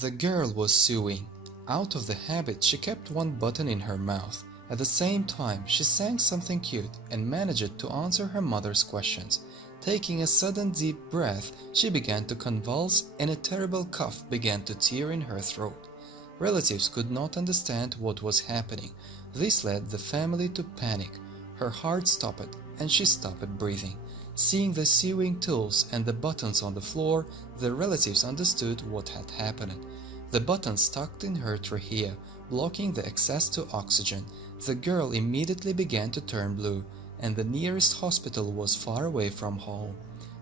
The girl was sewing. Out of the habit, she kept one button in her mouth. At the same time, she sang something cute and managed to answer her mother's questions. Taking a sudden deep breath, she began to convulse and a terrible cough began to tear in her throat. Relatives could not understand what was happening. This led the family to panic. Her heart stopped and she stopped breathing. Seeing the sewing tools and the buttons on the floor, the relatives understood what had happened. The buttons stuck in her trachea, blocking the access to oxygen. The girl immediately began to turn blue, and the nearest hospital was far away from home.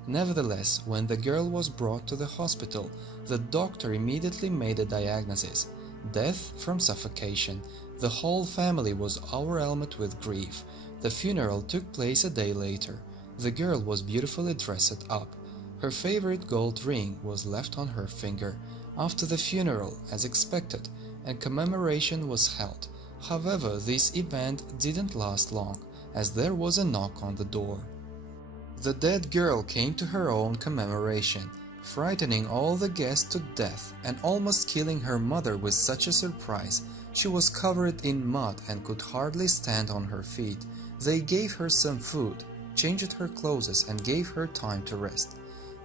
Nevertheless, when the girl was brought to the hospital, the doctor immediately made a diagnosis: death from suffocation. The whole family was overwhelmed with grief. The funeral took place a day later. The girl was beautifully dressed up. Her favorite gold ring was left on her finger. After the funeral, as expected, a commemoration was held. However, this event didn't last long, as there was a knock on the door. The dead girl came to her own commemoration, frightening all the guests to death and almost killing her mother with such a surprise. She was covered in mud and could hardly stand on her feet. They gave her some food, changed her clothes and gave her time to rest.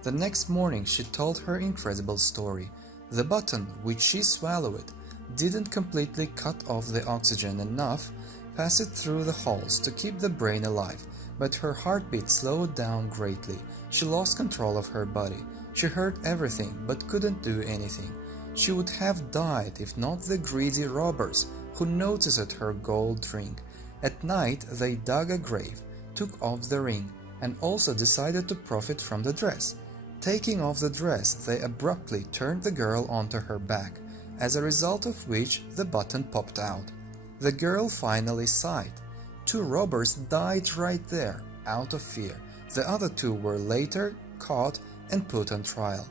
The next morning she told her incredible story. The button, which she swallowed, didn't completely cut off the oxygen enough, pass it through the holes to keep the brain alive, but her heartbeat slowed down greatly. She lost control of her body. She heard everything but couldn't do anything. She would have died if not the greedy robbers who noticed her gold ring. At night they dug a grave, took off the ring, and also decided to profit from the dress. Taking off the dress, they abruptly turned the girl onto her back, as a result of which the button popped out. The girl finally sighed. 2 robbers died right there, out of fear. The other 2 were later caught and put on trial.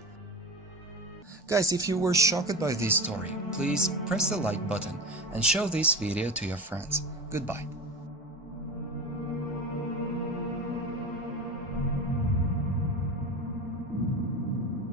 Guys, if you were shocked by this story, please press the like button and show this video to your friends. Goodbye.